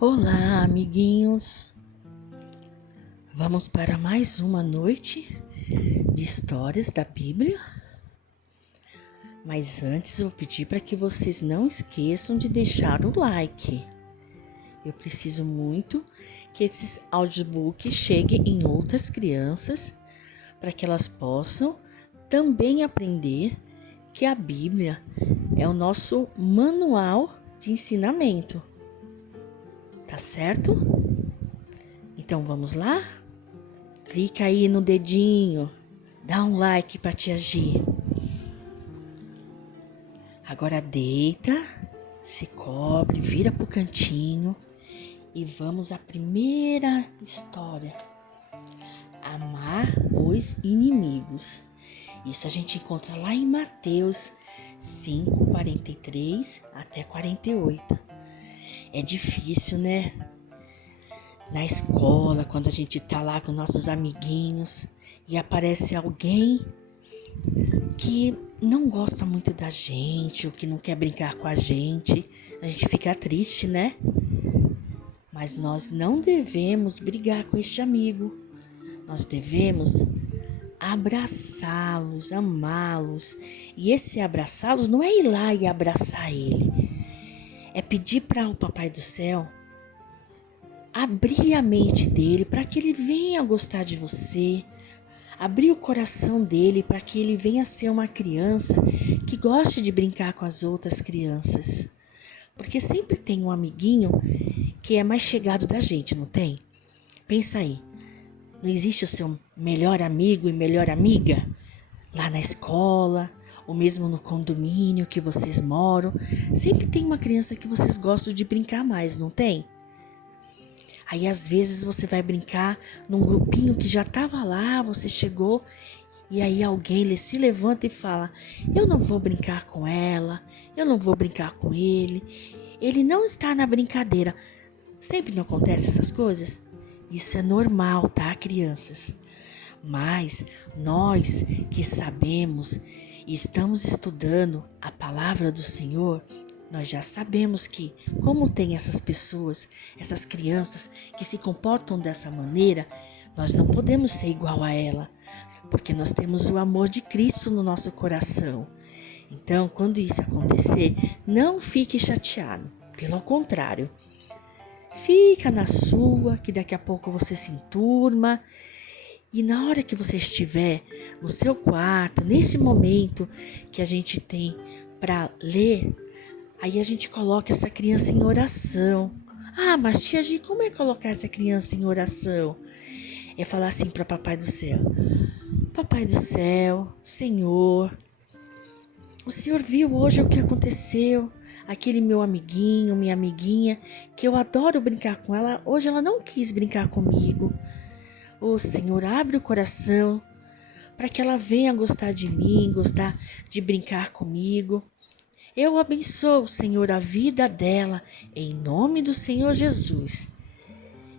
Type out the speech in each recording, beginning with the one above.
Olá, amiguinhos! Vamos para mais uma noite de histórias da Bíblia? Mas antes eu vou pedir para que vocês não esqueçam de deixar o like. Eu preciso muito que esses audiobooks cheguem em outras crianças para que elas possam também aprender que a Bíblia é o nosso manual de ensinamento. Tá certo? Então vamos lá? Clica aí no dedinho, dá um like para te agir. Agora deita, se cobre, vira pro cantinho e vamos à primeira história. Amar os inimigos. Isso a gente encontra lá em Mateus 5, 43 até 48. É difícil, né? Na escola, quando a gente tá lá com nossos amiguinhos e aparece alguém que não gosta muito da gente ou que não quer brincar com a gente fica triste, né? Mas nós não devemos brigar com este amigo. Nós devemos abraçá-los, amá-los. E esse abraçá-los não é ir lá e abraçar ele. É pedir para o Papai do Céu abrir a mente dele para que ele venha gostar de você, abrir o coração dele para que ele venha ser uma criança que goste de brincar com as outras crianças. Porque sempre tem um amiguinho que é mais chegado da gente, não tem? Pensa aí, não existe o seu melhor amigo e melhor amiga lá na escola, ou mesmo no condomínio que vocês moram? Sempre tem uma criança que vocês gostam de brincar mais, não tem? Aí às vezes você vai brincar num grupinho que já estava lá, você chegou e aí alguém se levanta e fala: eu não vou brincar com ela, eu não vou brincar com ele não está na brincadeira. Sempre não acontece essas coisas? Isso é normal, tá, crianças? Mas nós que sabemos e estamos estudando a palavra do Senhor, nós já sabemos que, como tem essas pessoas, essas crianças que se comportam dessa maneira, nós não podemos ser igual a ela, porque nós temos o amor de Cristo no nosso coração. Então, quando isso acontecer, não fique chateado. Pelo contrário, fica na sua, que daqui a pouco você se enturma. E na hora que você estiver no seu quarto, nesse momento que a gente tem para ler, aí a gente coloca essa criança em oração. Ah, mas tia Gi, como é colocar essa criança em oração? É falar assim para Papai do Céu: Papai do Céu, Senhor, o Senhor viu hoje o que aconteceu. Aquele meu amiguinho, minha amiguinha, que eu adoro brincar com ela, hoje ela não quis brincar comigo. Ô Senhor, abre o coração para que ela venha gostar de mim, gostar de brincar comigo. Eu abençoo, Senhor, a vida dela, em nome do Senhor Jesus.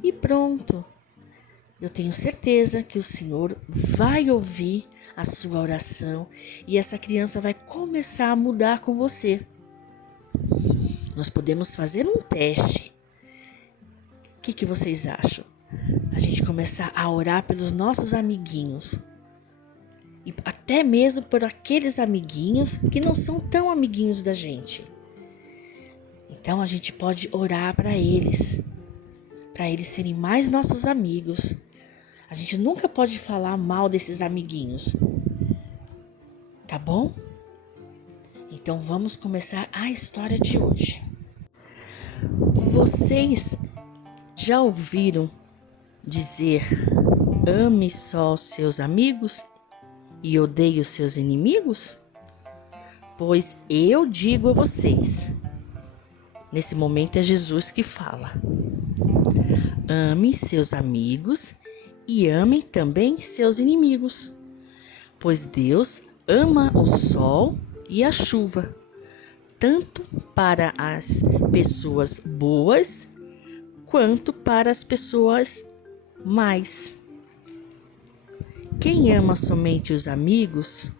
E pronto. Eu tenho certeza que o Senhor vai ouvir a sua oração e essa criança vai começar a mudar com você. Nós podemos fazer um teste. O que vocês acham? A gente começar a orar pelos nossos amiguinhos. E até mesmo por aqueles amiguinhos que não são tão amiguinhos da gente. Então a gente pode orar para eles serem mais nossos amigos. A gente nunca pode falar mal desses amiguinhos. Tá bom? Então vamos começar a história de hoje. Vocês já ouviram dizer: ame só os seus amigos e odeie os seus inimigos? Pois eu digo a vocês, nesse momento é Jesus que fala: ame seus amigos e amem também seus inimigos, pois Deus ama o sol e a chuva, tanto para as pessoas boas quanto para as pessoas más. Quem ama somente os amigos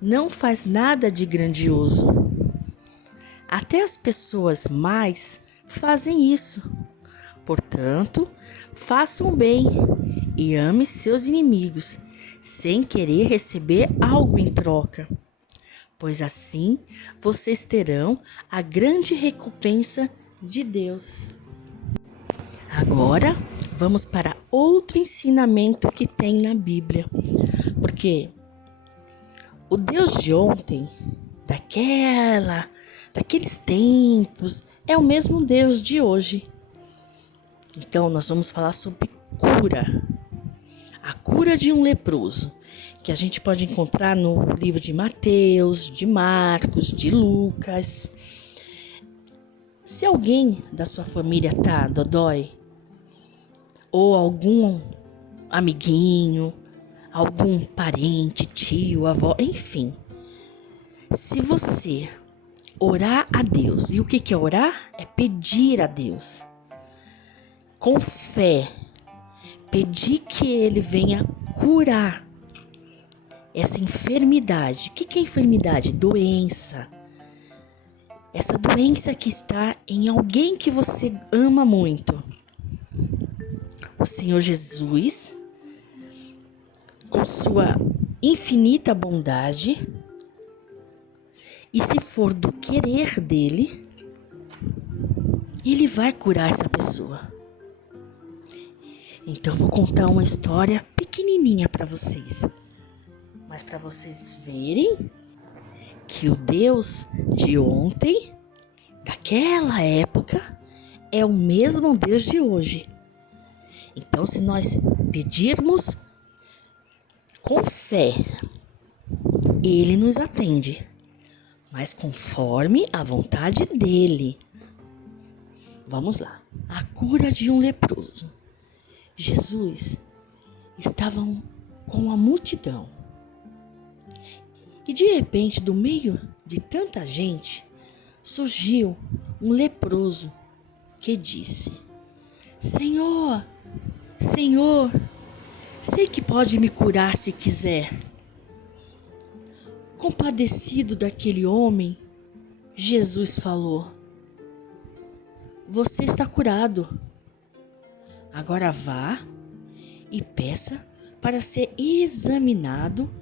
não faz nada de grandioso. Até as pessoas más fazem isso, Portanto, façam o bem e ame seus inimigos, sem querer receber algo em troca, pois assim vocês terão a grande recompensa de Deus. Agora, vamos para outro ensinamento que tem na Bíblia, porque o Deus de ontem, daqueles tempos, é o mesmo Deus de hoje. Então, nós vamos falar sobre cura. A cura de um leproso, que a gente pode encontrar no livro de Mateus, de Marcos, de Lucas. Se alguém da sua família tá dodói, ou algum amiguinho, algum parente, tio, avó, enfim. Se você orar a Deus, e o que é orar? É pedir a Deus. Com fé, pedir que Ele venha curar essa enfermidade. O que é enfermidade? Doença. Essa doença que está em alguém que você ama muito. O Senhor Jesus, com sua infinita bondade, e se for do querer dele, Ele vai curar essa pessoa. Então, vou contar uma história pequenininha para vocês. Mas para vocês verem que o Deus de ontem, daquela época, é o mesmo Deus de hoje. Então, se nós pedirmos com fé, Ele nos atende, mas conforme a vontade dEle. Vamos lá. A cura de um leproso. Jesus estava com a multidão. E de repente, do meio de tanta gente, surgiu um leproso que disse: Senhor, Senhor, sei que pode me curar se quiser. Compadecido daquele homem, Jesus falou: Você está curado. Agora vá e peça para ser examinado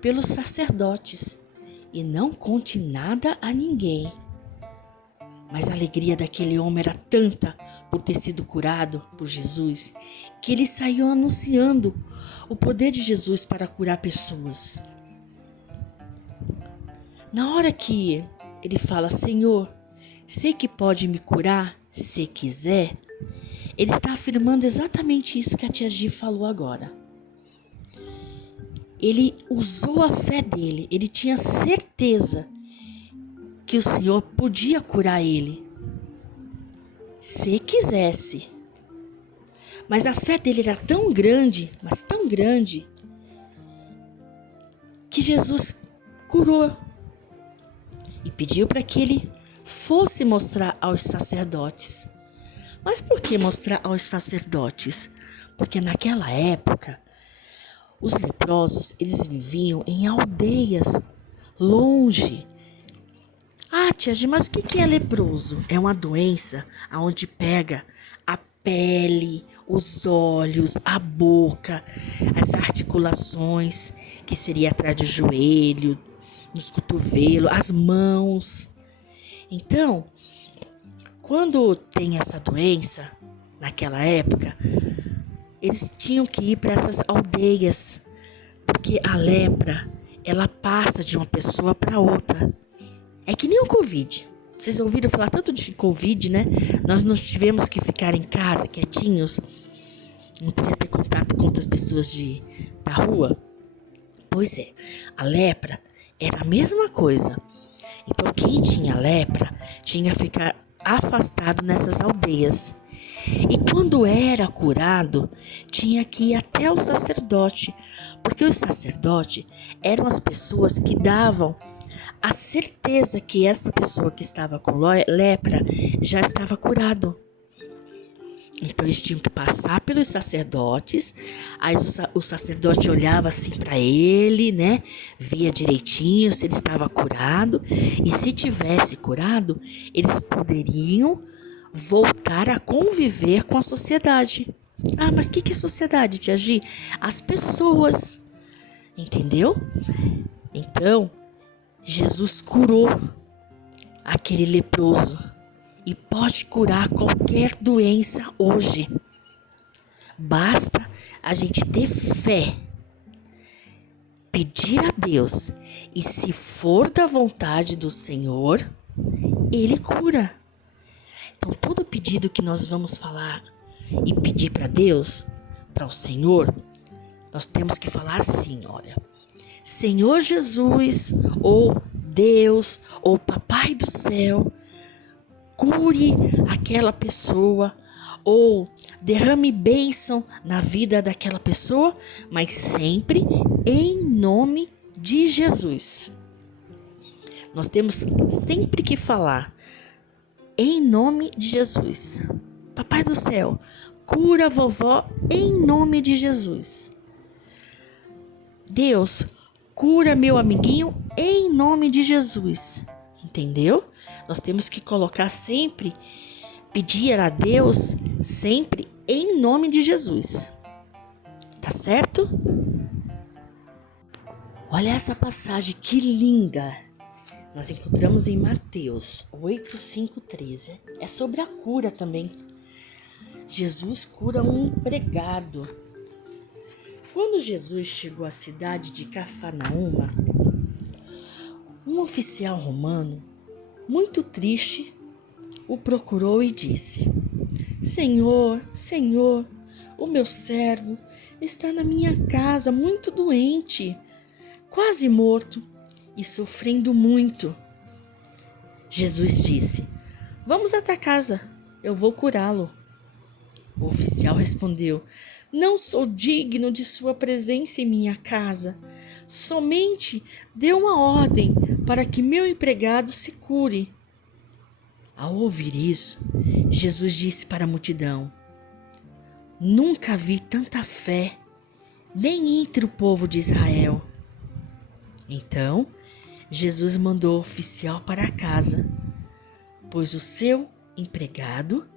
pelos sacerdotes e não conte nada a ninguém. Mas a alegria daquele homem era tanta por ter sido curado por Jesus, que ele saiu anunciando o poder de Jesus para curar pessoas. Na hora que ele fala: Senhor, sei que pode me curar se quiser, ele está afirmando exatamente isso que a tia Gi falou agora. Ele usou a fé dele, ele tinha certeza que o Senhor podia curar ele, se quisesse. Mas a fé dele era tão grande, mas tão grande, que Jesus curou e pediu para que ele fosse mostrar aos sacerdotes. Mas por que mostrar aos sacerdotes? Porque naquela época, os leprosos, eles viviam em aldeias, longe. Ah, tia Gi, mas o que é leproso? É uma doença onde pega a pele, os olhos, a boca, as articulações, que seria atrás do joelho, nos cotovelos, as mãos. Então, quando tem essa doença, naquela época, eles tinham que ir para essas aldeias, porque a lepra, ela passa de uma pessoa para outra. É que nem o Covid. Vocês ouviram falar tanto de Covid, né? Nós não tivemos que ficar em casa, quietinhos. Não podia ter contato com outras pessoas da rua. Pois é, a lepra era a mesma coisa. Então, quem tinha lepra tinha que ficar afastado nessas aldeias. E quando era curado, tinha que ir até o sacerdote, porque os sacerdotes eram as pessoas que davam a certeza que essa pessoa que estava com lepra já estava curado. Então eles tinham que passar pelos sacerdotes, aí o sacerdote olhava assim para ele, né? Via direitinho se ele estava curado, e se tivesse curado, eles poderiam voltar a conviver com a sociedade. Ah, mas o que é sociedade, Tia Gi? As pessoas, entendeu? Então, Jesus curou aquele leproso e pode curar qualquer doença hoje. Basta a gente ter fé, pedir a Deus, e se for da vontade do Senhor, Ele cura. Então, todo pedido que nós vamos falar e pedir para Deus, para o Senhor, nós temos que falar assim, olha: Senhor Jesus, ou Deus, ou Papai do céu, cure aquela pessoa, ou derrame bênção na vida daquela pessoa, mas sempre em nome de Jesus. Nós temos sempre que falar em nome de Jesus. Papai do céu, cura a vovó em nome de Jesus. Deus, cura meu amiguinho em nome de Jesus. Entendeu? Nós temos que colocar sempre, pedir a Deus sempre em nome de Jesus. Tá certo? Olha essa passagem que linda. Nós encontramos em Mateus 8, 5, 13. É sobre a cura também. Jesus cura um empregado. Quando Jesus chegou à cidade de Cafarnaúma, um oficial romano, muito triste, o procurou e disse: Senhor, Senhor, o meu servo está na minha casa muito doente, quase morto e sofrendo muito. Jesus disse: Vamos até casa, eu vou curá-lo. O oficial respondeu: Não sou digno de sua presença em minha casa. Somente dê uma ordem para que meu empregado se cure. Ao ouvir isso, Jesus disse para a multidão: Nunca vi tanta fé, nem entre o povo de Israel. Então, Jesus mandou o oficial para casa, pois o seu empregado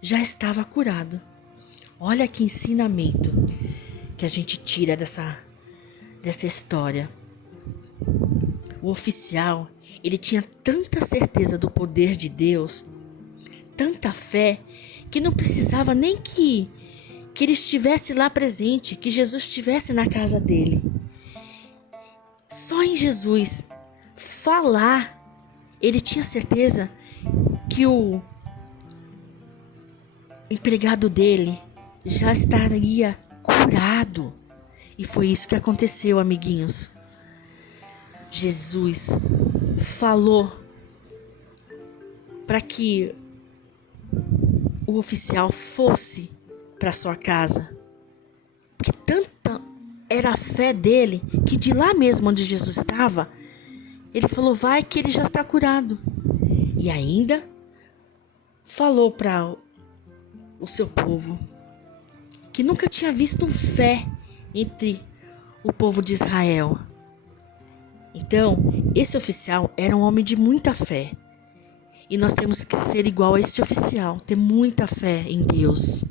já estava curado. Olha que ensinamento que a gente tira dessa história. O oficial, ele tinha tanta certeza do poder de Deus, tanta fé, que não precisava nem que ele estivesse lá presente, que Jesus estivesse na casa dele. Só em Jesus falar, ele tinha certeza que o empregado dele já estaria curado. E foi isso que aconteceu, amiguinhos. Jesus falou para que o oficial fosse para sua casa, porque tanta era a fé dele que de lá mesmo onde Jesus estava, ele falou: vai que ele já está curado. E ainda falou para o seu povo que nunca tinha visto fé entre o povo de Israel. Então, esse oficial era um homem de muita fé. E nós temos que ser igual a este oficial, ter muita fé em Deus.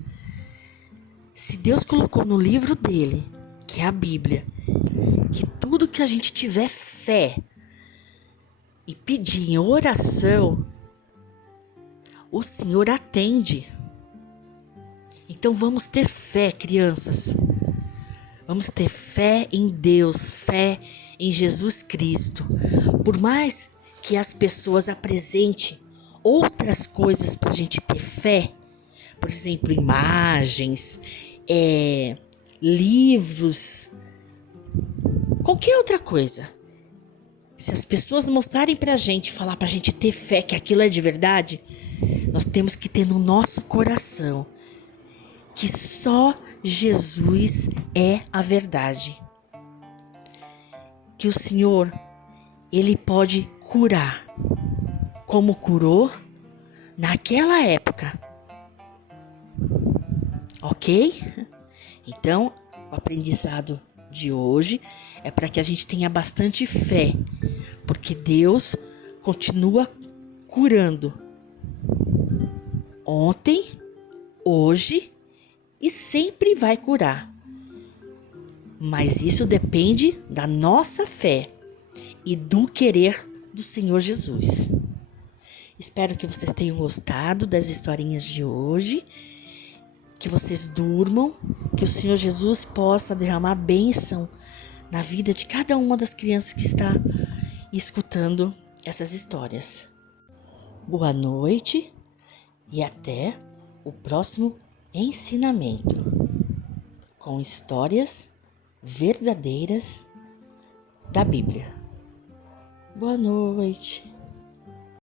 Se Deus colocou no livro dele, que é a Bíblia, que tudo que a gente tiver fé e pedir em oração, o Senhor atende. Então vamos ter fé, crianças. Vamos ter fé em Deus, fé em Jesus Cristo. Por mais que as pessoas apresentem outras coisas para a gente ter fé, por exemplo, imagens, livros, qualquer outra coisa. Se as pessoas mostrarem para a gente, falar para a gente ter fé que aquilo é de verdade, nós temos que ter no nosso coração que só Jesus é a verdade. Que o Senhor, Ele pode curar, como curou naquela época. Ok? Então, o aprendizado de hoje é para que a gente tenha bastante fé, porque Deus continua curando. ontem, hoje e sempre vai curar. Mas isso depende da nossa fé e do querer do Senhor Jesus. Espero que vocês tenham gostado das historinhas de hoje, que vocês durmam, que o Senhor Jesus possa derramar bênção na vida de cada uma das crianças que está escutando essas histórias. Boa noite e até o próximo ensinamento com histórias verdadeiras da Bíblia. Boa noite.